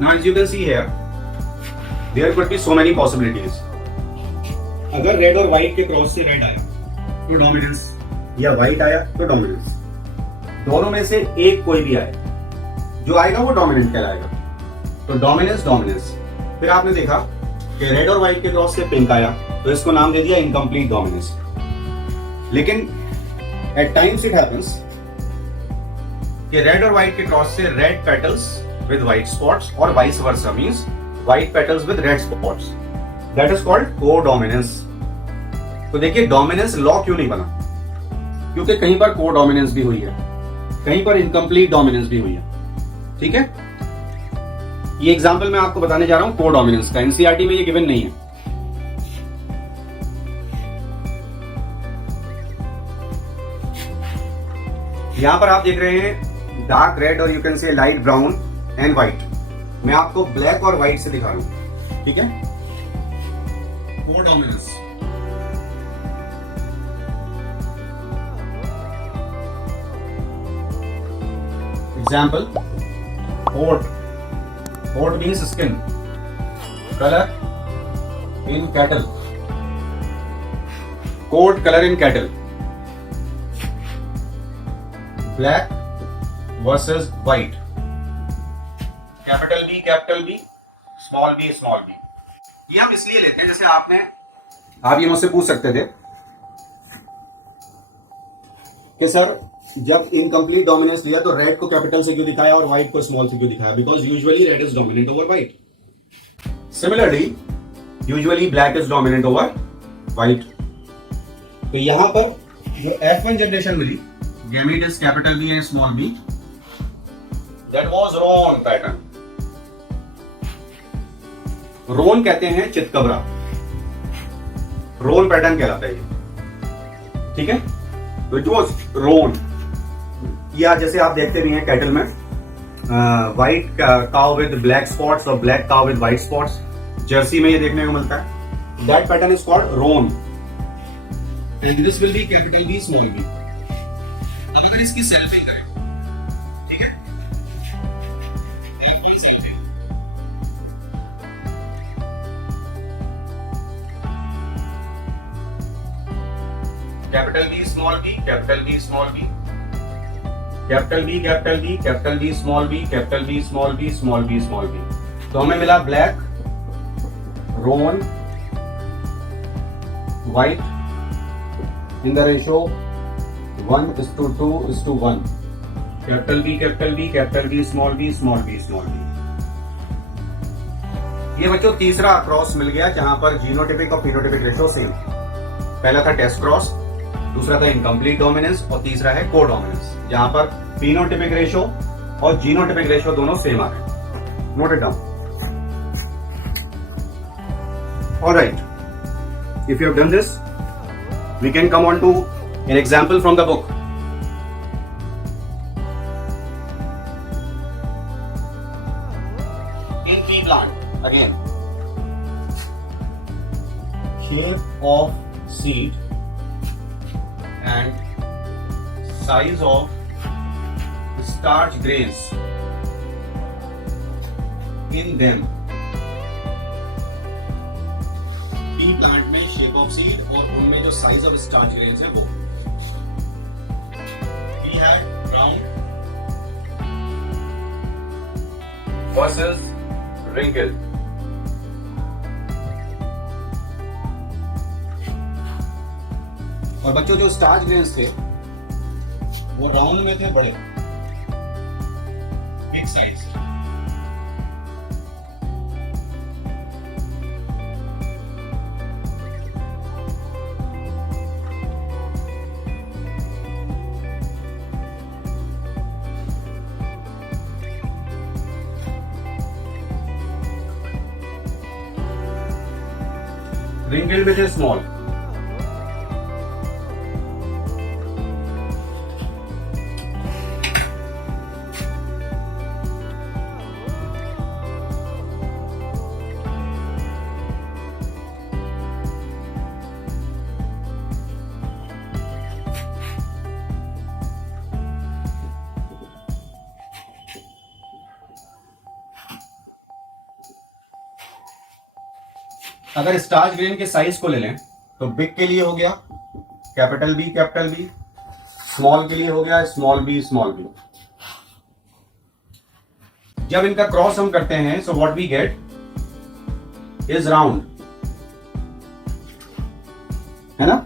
Now as you can see here, there could be so many possibilities. अगर red और white के cross से red आया तो डोमिनेंस, या व्हाइट आया तो डोमिनेंस, दोनों में से एक कोई भी आए, जो आएगा वो डोमिनेंट कहलाएगा। तो डोमिनेंस डोमिनेंस। फिर आपने देखा कि रेड और व्हाइट के क्रॉस से पिंक आया तो इसको नाम दे दिया इनकम्प्लीट डोमिनेंस। लेकिन एट टाइम्स इट हैपेंस कि रेड और व्हाइट के क्रॉस से red petals with white spots or vice versa, means white petals with red spots, that is called co-dominance। तो देखिए डोमिनेंस लॉ क्यों नहीं बना, क्योंकि कहीं पर को-डोमिनेंस भी हुई है, कहीं पर इनकम्प्लीट डोमिनेंस भी हुई है। ठीक है, ये एग्जांपल मैं आपको बताने जा रहा हूं को-डोमिनेंस का, एनसीईआरटी में ये गिवन नहीं है। यहां पर आप देख रहे हैं डार्क रेड और you can say light brown and white. मैं आपको ब्लैक और व्हाइट से दिखा रहा हूं, ठीक है। को-डोमिनेंस, एग्जाम्पल ओट means skin, colour in cattle, coat colour in cattle, black versus white, capital B small B. ये हम इसलिए लेते हैं, जैसे आप ये मुझसे पूछ सकते थे कि सर जब इनकम्प्लीट डोमिनेंस लिया तो रेड को कैपिटल से क्यों दिखाया और व्हाइट को स्मॉल से क्यों दिखाया, because usually red is dominant over white. Similarly usually black is dominant over white. तो यहां पर जो F1 जनरेशन मिली, gamete is capital B and small B, that was roan pattern. Roan कहते हैं चितकबरा, रोन पैटर्न कहलाता है ये, ठीक है। तो इट वाज रोन, या जैसे आप देखते भी हैं कैटल में white cow with black spots और black cow with white spots, Jersey में ये देखने को मिलता है। That pattern is called roan and this will be capital B small B. अब अगर इसकी सेल्फिंग करें, ठीक है, capital B small B, capital B small B, capital B capital B, capital B small B, capital B small B, small B small B. तो हमें मिला black, Ron, white in the ratio 1:2:1, capital B capital B, capital B small B, small B small B. ये बच्चों तीसरा cross मिल गया जहां पर genotypic और फिनोटिपिक रेशियो सेम। पहला था टेस्ट क्रॉस, दूसरा था इनकम्प्लीट डोमिनेंस और तीसरा है को-डोमिनेंस, जहां पर फिनोटिपिक रेशियो और जीनोटाइपिक रेशियो दोनों सेम आ रहे हैं. Note it down. Alright, if you have done this, we can come on to an example from the book. In pea plant, again, shape of seed and size of starch grains in them. P plant में shape of seed और उनमें जो size of starch grains है वो. He had round versus wrinkle. और बच्चों जो starch grains थे वो राउंड में थे, बड़े, big size. Wrinkled with a small. अगर स्टार्च ग्रेन के साइज को ले लें तो बिग के लिए हो गया कैपिटल बी, स्मॉल के लिए हो गया स्मॉल बी. जब इनका क्रॉस हम करते हैं so what we get is round, है ना.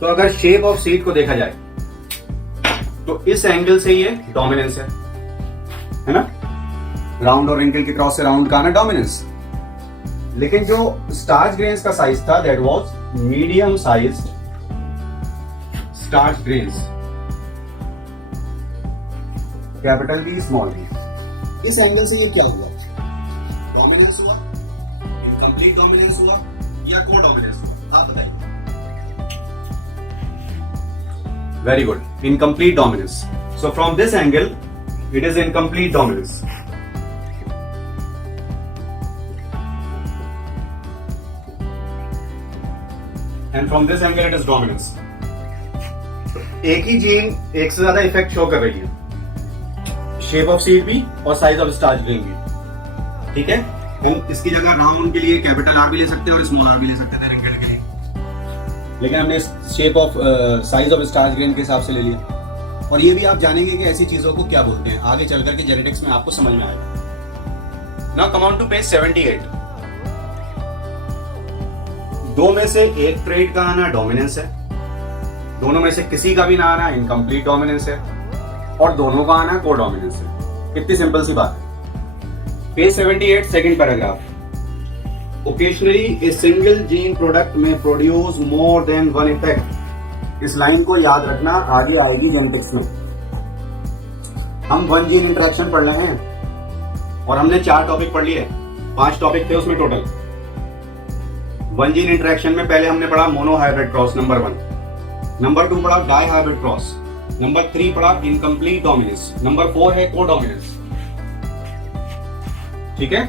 तो अगर शेप ऑफ सीड को देखा जाए तो इस एंगल से ये डोमिनेंस है ना. राउंड और रिंकल के क्रॉस से राउंड का ना डोमिनेंस. लेकिन जो स्टार्च ग्रेन्स का साइज था that was medium sized starch grains, capital B small b. इस एंगल से ये क्या हुआ, डोमिनेंस हुआ, इनकम्प्लीट डोमिनेंस हुआ या को डोमिनेंस हुआ, आप बताइए. Very good. Incomplete dominance. So from this angle, it is incomplete dominance. And from this angle, it is dominance. एक ही जीन एक से ज्यादा इफेक्ट शो कर रही है, शेप ऑफ सीड भी और साइज ऑफ स्टार्च ग्रेन भी. ठीक है. हम इसकी जगह राउंड के लिए कैपिटल आर भी ले सकते हैं और स्मॉल आर भी ले सकते थे रिंकल के लिए, लेकिन हमने shape of size of starch grain के हिसाब से ले लिया. और ये भी आप जानेंगे कि ऐसी चीजों को क्या बोलते हैं आगे चल करके जेनेटिक्स में आपको समझ में आएगा. Now come on to page 78. दो में से एक ट्रेट का आना डोमिनेंस है, दोनों में से किसी का भी ना आना इनकम्प्लीट डोमिनेंस है, और दोनों का आना को डोमिनेंस है. कितनी सिंपल सी बात है. Page 78 second paragraph. Occasionally a single gene product may produce more than one effect. इस लाइन को याद रखना, आगे आएगी जेनेटिक्स में. हम वन जीन इंटरेक्शन पढ़ रहे हैं और हमने 4 टॉपिक पढ़ लिए, 5 टॉपिक थे उसमें टोटल. वन जीन इंटरेक्शन में पहले हमने पढ़ा mono hybrid cross number 1, number 2 पढ़ा डाई हाइब्रिड क्रॉस, नंबर 3 पढ़ा इनकम्प्लीट डोमिनेंस, नंबर 4 है को डोमिनेंस. ठीक है.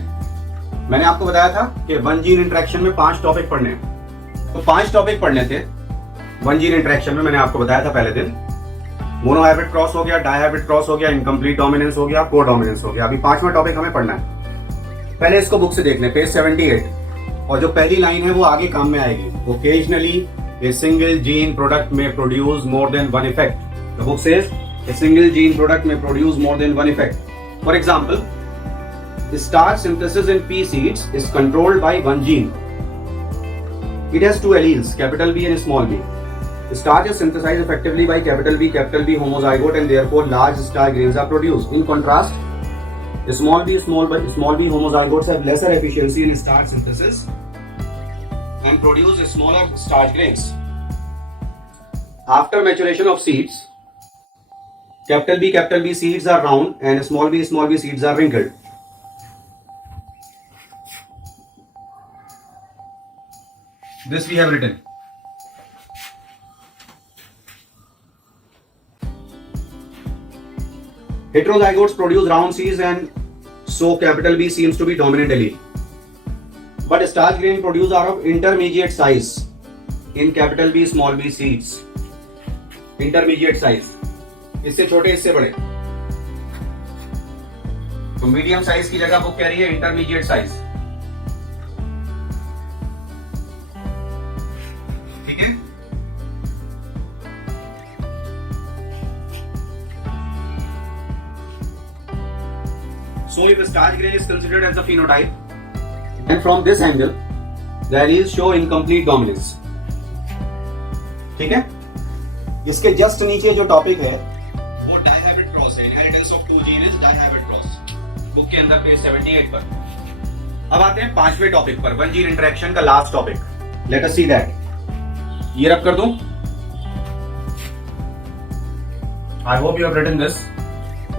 मैंने आपको बताया था कि वन जीन इंटरेक्शन में 5 टॉपिक पढ़ने हैं, तो 5 टॉपिक पढ़ने थे वन जीन इंटरेक्शन में. मैंने आपको बताया था पहले दिन मोनो हाइब्रिड क्रॉस हो गया, डाई हाइब्रिड क्रॉस हो गया, इनकम्प्लीट डोमिनेंस हो गया, को डोमिनेंस हो गया. अभी 5वां टॉपिक हमें पढ़ना है. पहले इसको बुक से देख लें, पेज 78, और जो पहली लाइन है वो आगे काम में आएगी. Occasionally a single gene product may produce more than one effect. The book says a single gene product may produce more than one effect. For example, starch synthesis in pea seeds is controlled by one gene. It has 2 alleles, capital B and small b. Starch is synthesized effectively by capital B homozygote and therefore large starch grains are produced. In contrast, small b homozygotes have lesser efficiency in starch synthesis and produce smaller starch grains. After maturation of seeds, capital B seeds are round and small b seeds are wrinkled. This we have written. Heterozygotes produce round seeds and so capital B seems to be dominant allele. But starch grain produced are of intermediate size in capital B seeds. Intermediate size. इससे छोटे इससे बड़े. तो medium size की जगह book कह रही है इंटरमीडिएट साइज. ठीक है. So if starch grain is considered as a phenotype, then from this angle, the alleles show incomplete dominance. ठीक है. इसके जस्ट नीचे जो टॉपिक है वो डाइहैबिट क्रॉस है. Inheritance of 2 gene is dihybrid cross. Book के अंदर पेज 78 पर. अब आते हैं पांचवें टॉपिक पर, वन जीन इंटरेक्शन का last topic. Let us see that. ये रब कर दूं. I hope you have written this.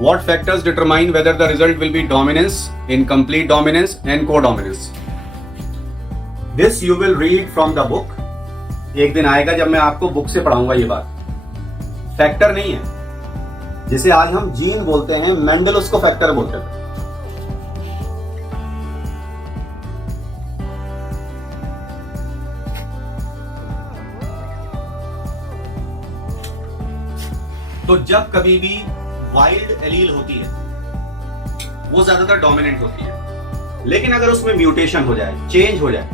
What factors determine whether the result will be dominance, incomplete dominance and codominance? This you will read from the book. एक दिन आएगा जब मैं आपको book से पढ़ाऊंगा ये बात. फैक्टर नहीं है. जिसे आज हम जीन बोलते हैं, मेंडल उसको फैक्टर बोलते थे. तो जब कभी भी वाइल्ड एलील होती है वो ज्यादातर डोमिनेंट होती है. लेकिन अगर उसमें म्यूटेशन हो जाए, चेंज हो जाए,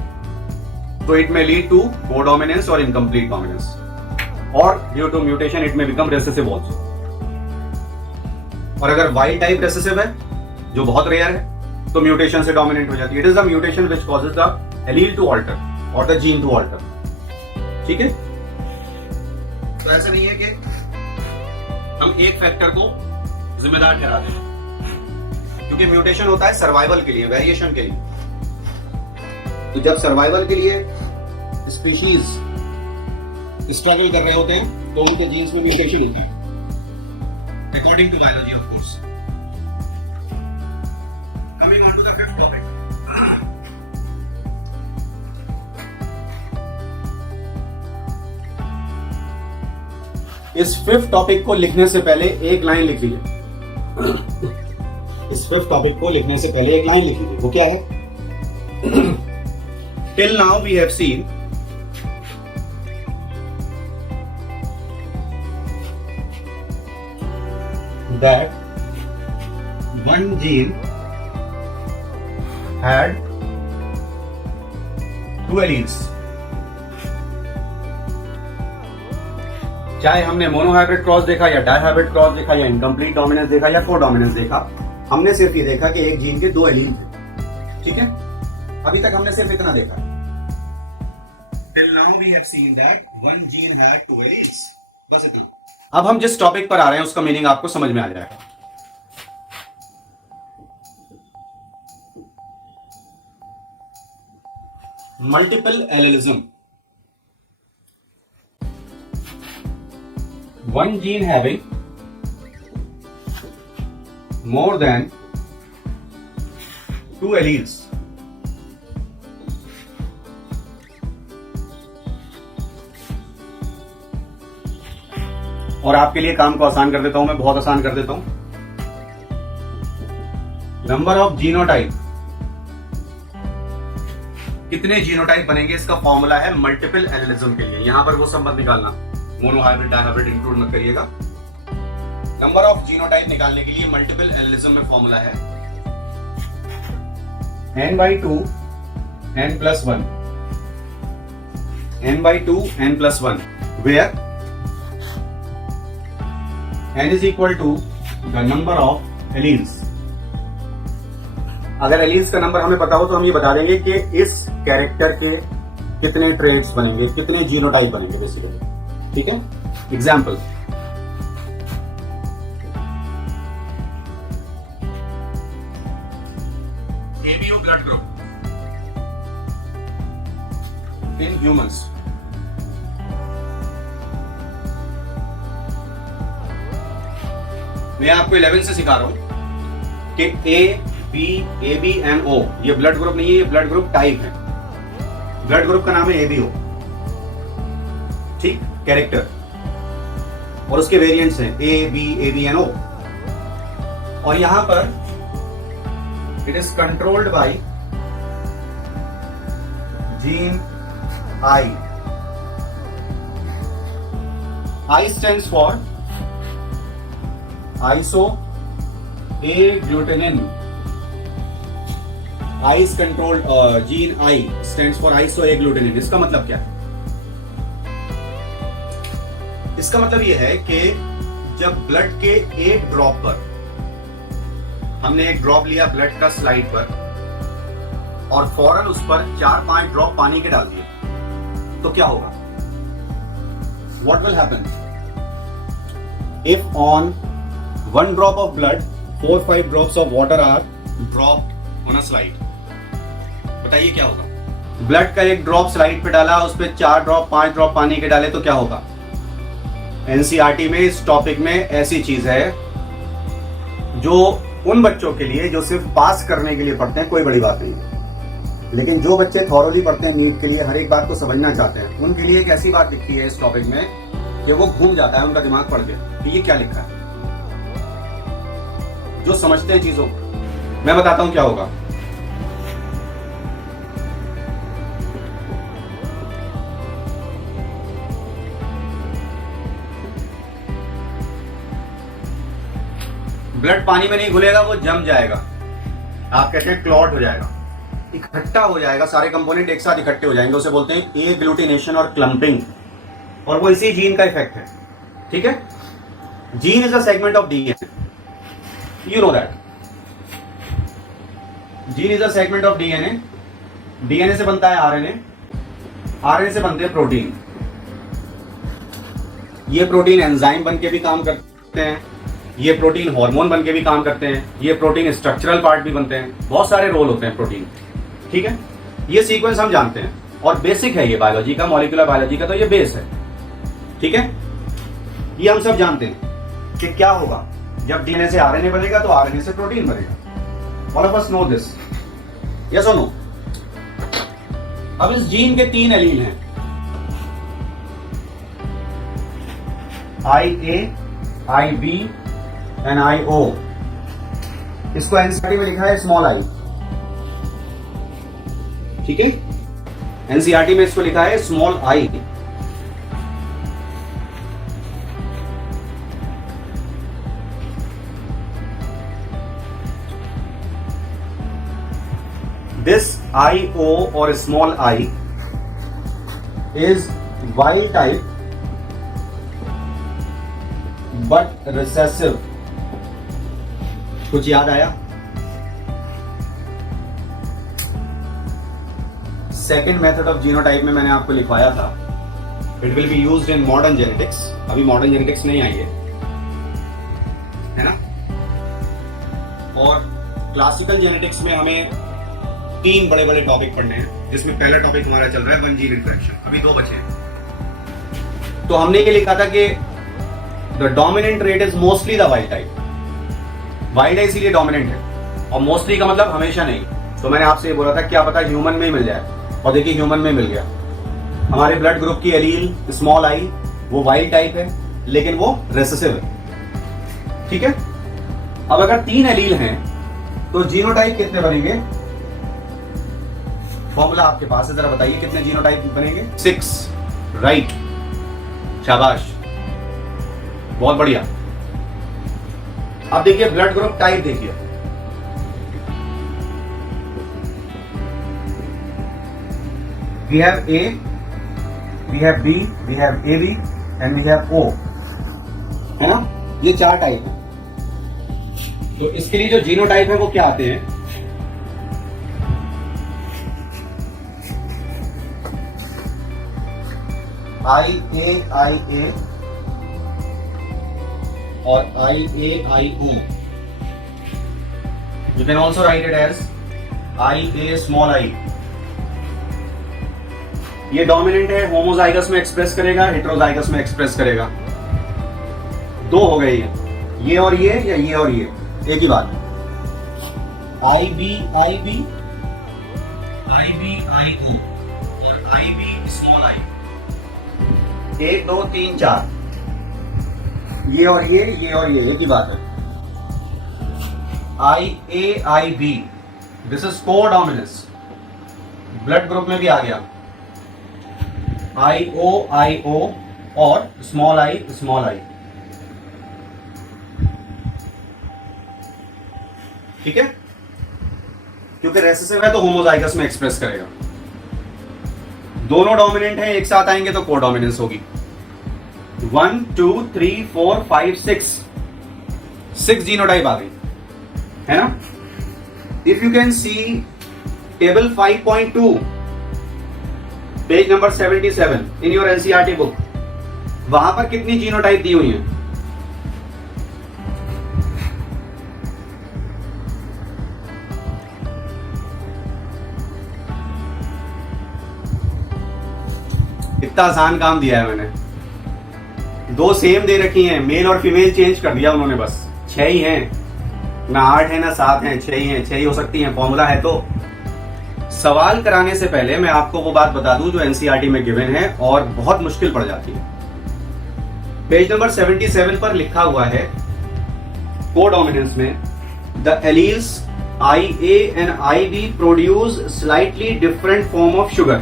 तो इट में लीड टू कोडोमिनेंस और इनकम्प्लीट डोमिनेंस. और ड्यू टू म्यूटेशन इट में बिकम रेसेसिव आल्सो. और अगर वाइल्ड टाइप रेसेसिव है जो बहुत रेयर है तो म्यूटेशन से डोमिनेंट हो जाती है. It is the mutation which causes the allele to alter or the gene to alter. ठीक है. तो ऐसा नहीं है कि हम एक फैक्टर को जिम्मेदार ठहरा दें, क्योंकि म्यूटेशन होता है सर्वाइवल के लिए, वेरिएशन के लिए. तो जब सर्वाइवल के लिए स्पीशीज स्ट्रगल कर रहे होते हैं तो उनके जीन्स में म्यूटेशन होती है, according to biology of course. Coming on to the fifth topic. इस फिफ्थ टॉपिक को लिखने से पहले एक लाइन लिख लीजिए. इस फिफ्थ टॉपिक को लिखने से पहले एक लाइन लिख लीजिए. वो क्या है? Till now we have seen that one gene had 2 alleles. चाहे हमने मोनोहाइब्रिड क्रॉस देखा या डाइहाइब्रिड क्रॉस देखा या इनकम्प्लीट डोमिनेंस देखा या कोडोमिनेंस देखा, हमने सिर्फ ये देखा कि एक जीन के 2 एलील थे. ठीक है. अभी तक हमने सिर्फ इतना देखा. Till now we have seen that one gene had 2 alleles. बस इतना. अब हम जिस टॉपिक पर आ रहे हैं उसका मीनिंग आपको समझ में आ जाएगा. Multiple allelism. One gene having more than 2 alleles. और आपके लिए काम को आसान कर देता हूं, मैं बहुत आसान कर देता हूं. Number of genotype. कितने जीनोटाइप बनेंगे इसका फॉर्मूला है मल्टीपल एलेलिज्म के लिए. यहां पर वो सब मत निकालना, मोनोहाइब्रिड डाइहाइब्रिड इंक्लूड मत करिएगा. नंबर ऑफ जीनोटाइप निकालने के लिए मल्टीपल एलेलिज्म में फॉर्मूला है n/2 n+1. n/2 n+1 where n is equal to the number of alleles. अगर एलील्स का नंबर हमें पता हो तो हम ये बता देंगे कि इस कैरेक्टर के कितने ट्रेट्स बनेंगे, कितने जीनोटाइप बनेंगे बेसिकली. ठीक है, example, ABO blood group in humans. मैं आपको 11 से सिखा रहा हूं कि AB and O ये ब्लड ग्रुप नहीं है, ये ब्लड ग्रुप टाइप है। ब्लड ग्रुप का नाम है ABO, ठीक, कैरेक्टर, और उसके वेरिएंट्स हैं AB, AB and O। और यहां पर it is controlled by gene I। I stands for iso agglutinin। I is controlled, gene I stands for iso agglutinin। इसका मतलब क्या है? इसका मतलब यह है कि जब ब्लड के एक ड्रॉप पर, हमने एक ड्रॉप लिया ब्लड का स्लाइड पर और फौरन उस पर 4-5 ड्रॉप पानी के डाल दिए, तो क्या होगा? What will happen if on 1 drop of blood 4-5 drops of water are dropped on a slide? बताइए क्या होगा? ब्लड का एक ड्रॉप स्लाइड पे डाला, उस पर 4 ड्रॉप 5 ड्रॉप पानी के डाले, तो क्या होगा? एनसीईआरटी में इस टॉपिक में ऐसी चीज है जो उन बच्चों के लिए जो सिर्फ पास करने के लिए पढ़ते हैं, कोई बड़ी बात नहीं है, लेकिन जो बच्चे थॉरोली पढ़ते हैं, नीट के लिए हर एक बात को समझना चाहते हैं, उनके लिए एक ऐसी बात लिखी है इस टॉपिक में कि वो घूम जाता है उनका दिमाग पढ़ के कि ये क्या लिखा है। जो समझते हैं चीजों, मैं बताता हूं क्या होगा। ब्लड पानी में नहीं घुलेगा, वो जम जाएगा, आप कहते हैं क्लॉट हो जाएगा, इकट्ठा हो जाएगा, सारे कंपोनेंट एक साथ इकट्ठे हो जाएंगे, उसे बोलते हैं एग्लूटिनेशन और क्लम्पिंग, और वो इसी जीन का इफेक्ट है। ठीक है, gene is a segment of DNA, you know that. Gene is a segment of DNA. DNA से बनता है आरएनए, आरएनए से बनते हैं प्रोटीन। ये प्रोटीन एंजाइम बन के भी काम करते हैं, ये प्रोटीन हार्मोन बन के भी काम करते हैं, ये प्रोटीन स्ट्रक्चरल पार्ट भी बनते हैं, बहुत सारे रोल होते हैं प्रोटीन। ठीक है, ये सीक्वेंस हम जानते हैं और बेसिक है ये बायोलॉजी का, मॉलिक्यूलर बायोलॉजी का, तो ये बेस है। ठीक है, ये हम सब जानते हैं कि क्या होगा जब डीएनए से आरएनए बनेगा तो आरएनए से प्रोटीन बनेगा। All of us know this, yes और नो। अब इस जीन के 3 एलील हैं, IA, IB एंड IO। इसको एनसीईआरटी में लिखा है स्मॉल आई। ठीक है, एनसीईआरटी में इसको लिखा है small I. This IO or small I is wild type but recessive। कुछ याद आया? सेकेंड मेथड ऑफ जीनोटाइप में मैंने आपको लिखवाया था, it will be used in modern genetics. अभी मॉडर्न जेनेटिक्स नहीं आई है ना। और क्लासिकल जेनेटिक्स में हमें 3 बड़े बड़े टॉपिक पढ़ने हैं, जिसमें पहला टॉपिक हमारा चल रहा है 1 जीन इंटरेक्शन। अभी 2 बचे हैं। तो हमने ये लिखा था कि the dominant rate is mostly the wild type. Wild है इसीलिए डोमिनेंट है, और मोस्टली का मतलब हमेशा नहीं। तो मैंने आपसे ये बोला था क्या पता ह्यूमन में ही मिल जाए, और देखिए ह्यूमन में मिल गया। हमारे ब्लड ग्रुप की एलील स्मॉल आई वो वाइल्ड टाइप है, लेकिन वो रेसेसिव है। ठीक है, अब अगर 3 एलील हैं तो जीनोटाइप कितने बनेंगे? फॉर्मूला आपके पास है, जरा बताइए कितने जीनोटाइप बनेंगे? 6, राइट, शाबाश, बहुत बढ़िया। अब देखिए ब्लड ग्रुप टाइप देखिए, we have A, we have B, we have AB and we have O, है ना। ये 4 टाइप है। तो इसके लिए जो जीनोटाइप है वो क्या आते हैं? IA और IAIO. You can also write it as IA small I. ये डोमिनेंट है, होमोजाइगस में एक्सप्रेस करेगा, हेटेरोजाइगस में एक्सप्रेस करेगा. दो हो गए ये और ये, या ये और ये, एक ही बात. IB IB IBIO और IB स्मॉल I. 1 2 3 4, ये और ये एक ही बात है. IAIB, this is codominance, blood group में भी आ गया. IOIO और स्मॉल I. ठीक है, क्योंकि रेसेसिव है तो होमोजाइगस में एक्सप्रेस करेगा. दोनों डोमिनेंट हैं, एक साथ आएंगे तो कोडोमिनेंस होगी. 1 2 3 4 5 6 जीनोटाइप आ गई है ना. If you can see table 5.2 page number 77 in your NCERT book, वहां पर कितनी जीनोटाइप दी हुई है? इतना आसान काम दिया है मैंने. 2 सेम दे रखी हैं, मेल और फीमेल चेंज कर दिया उन्होंने, बस 6 ही हैं. ना 8 है ना 7 है, 6 ही हैं. 6 ही हो सकती हैं, फॉर्मूला है. तो सवाल कराने से पहले मैं आपको वो बात बता दूं जो एनसीईआरटी में गिवन है और बहुत मुश्किल पड़ जाती है. पेज नंबर 77 पर लिखा हुआ है कोडोमिनेंस में, the alleles IA and IB produce slightly different form of sugar.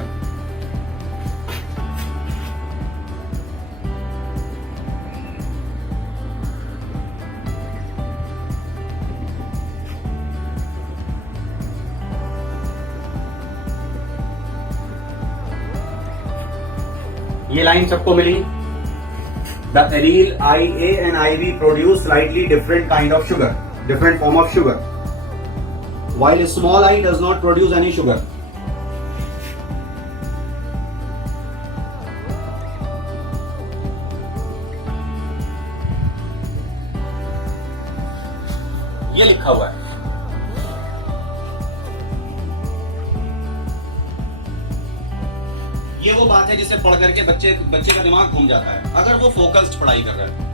ये लाइन सबको मिली. The allele IA and IB produce slightly different kind of sugar, different form of sugar, while small I does not produce any sugar. ये लिखा हुआ है. ये वो बात है जिसे पढ़ करके बच्चे का दिमाग घूम जाता है अगर वो फोकस्ड पढ़ाई कर रहा है.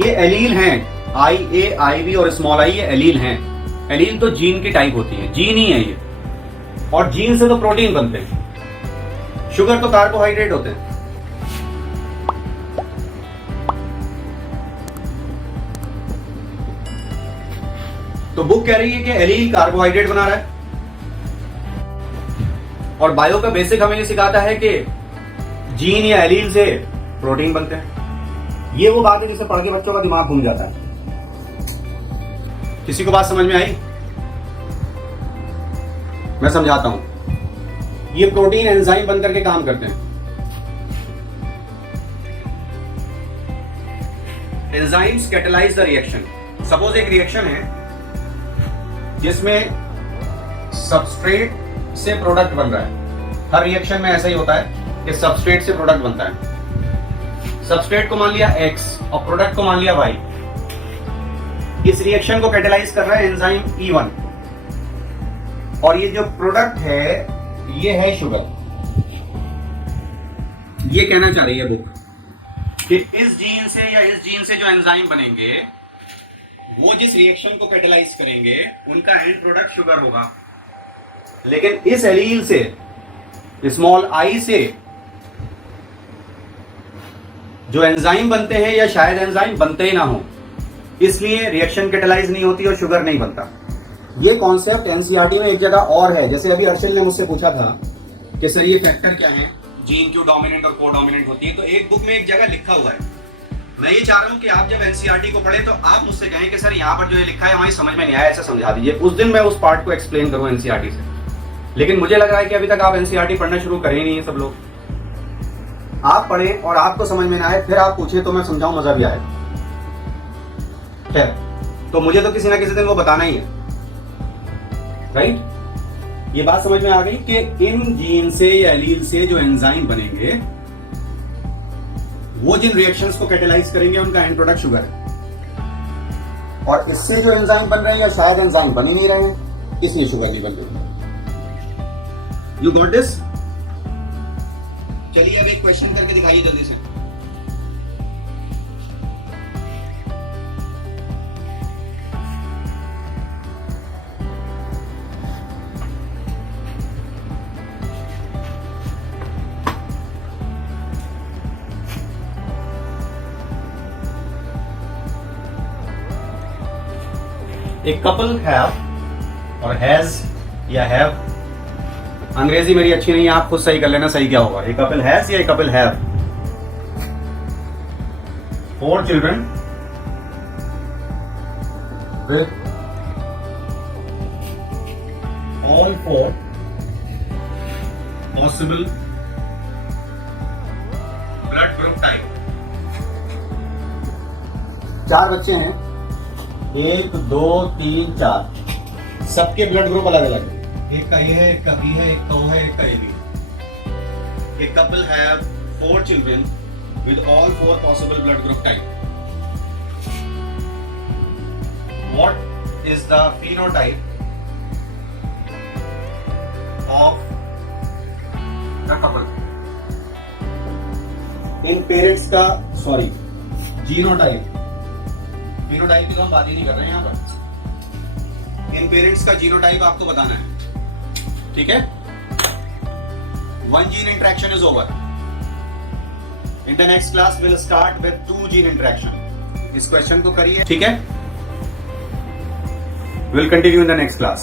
ये एलील हैं, IA, IB और स्मॉल I, ये एलील हैं. एलील तो जीन की टाइप होती है, जीन ही है ये, और जीन से तो प्रोटीन बनते हैं. शुगर तो कार्बोहाइड्रेट होते हैं. तो बुक कह रही है कि एलील कार्बोहाइड्रेट बना रहा है, और बायो का बेसिक हमें ये सिखाता है कि जीन या एलील से प्रोटीन बनते हैं. ये वो बात है जिसे पढ़ के बच्चों का दिमाग घूम जाता है. किसी को बात समझ में आई? मैं समझाता हूं. ये प्रोटीन एंजाइम बनकर के काम करते हैं. Enzymes catalyse the reaction. Suppose एक रिएक्शन है जिसमें सबस्ट्रेट से प्रोडक्ट बन रहा है. हर रिएक्शन में ऐसा ही होता है कि सबस्ट्रेट से प्रोडक्ट बनता है. सबस्ट्रेट को मान लिया X और प्रोडक्ट को मान लिया Y. इस रिएक्शन को कैटेलाइज कर रहा है एंजाइम E1, और ये जो प्रोडक्ट है ये है शुगर. ये कहना चाह रही है बुक कि इस जीन से या इस जीन से जो एंजाइम बनेंगे वो जिस रिएक्शन को कैटेलाइज करेंगे उनका एंड प्रोडक्ट शुगर होगा. लेकिन इस एलील से, स्मॉल I से जो एंजाइम बनते हैं, या शायद एंजाइम बनते ही ना हो, इसलिए रिएक्शन कैटेलाइज नहीं होती और शुगर नहीं बनता. ये कॉन्सेप्ट एनसीईआरटी में एक जगह और है. जैसे अभी अर्शल ने मुझसे पूछा था कि सर ये फैक्टर क्या है, जीन क्यों डोमिनेंट और कोडोमिनेंट होती है, तो एक बुक में एक जगह लिखा हुआ है. मैं ये चाह रहा हूं कि आप जब एनसीईआरटी को पढ़े तो आप मुझसे कहें कि सर यहाँ पर जो ये लिखा है हमारी समझ में नहीं आया, ऐसा समझा दीजिए. उस दिन मैं उस पार्ट को एक्सप्लेन करूं एनसीईआरटी से. लेकिन मुझे लग रहा है कि अभी तक आप एनसीईआरटी पढ़ना शुरू कर ही नहीं है सब लोग. आप पढ़ें और आपको समझ में ना आए फिर आप पूछें तो मैं समझाऊं, मजा भी आएगा. खैर, तो मुझे तो किसी ना किसी दिन वो बताना ही है, राइट? ये बात समझ में आ गई कि इन जीन से या एलील से जो एंजाइम बनेंगे वो जिन रिएक्शंस को कैटेलाइज करेंगे उनका एंड प्रोडक्ट शुगर है, और इससे जो एंजाइम बन रहे हैं या शायद एंजाइम बन ही नहीं रहे हैं, इसलिए शुगर नहीं बन रही है। You got this? चलिए अब एक क्वेश्चन करके दिखाइए जल्दी से। A couple have और has या have, अंग्रेजी मेरी अच्छी नहीं है, आप खुद सही कर लेना सही क्या होगा। A couple has या a couple have 4 children with all 4 possible blood group type। 4 बच्चे हैं, 1 2 3 4, सबके ब्लड ग्रुप अलग अलग है। एक का ये है, एक का बी है, एक का ओ है, एक का ए बी है। A couple have 4 children with all 4 possible blood group type। What is the phenotype of the couple? In parents का जीनोटाइप, फिनोटाइप की तो हम बात ही नहीं कर रहे हैं यहाँ पर। इन पेरेंट्स का जीनोटाइप आपको बताना है, ठीक है? 1 gene interaction is over। In the next class we'll start with 2 gene interaction। इस क्वेश्चन को करिए, ठीक है? We'll continue in the next class।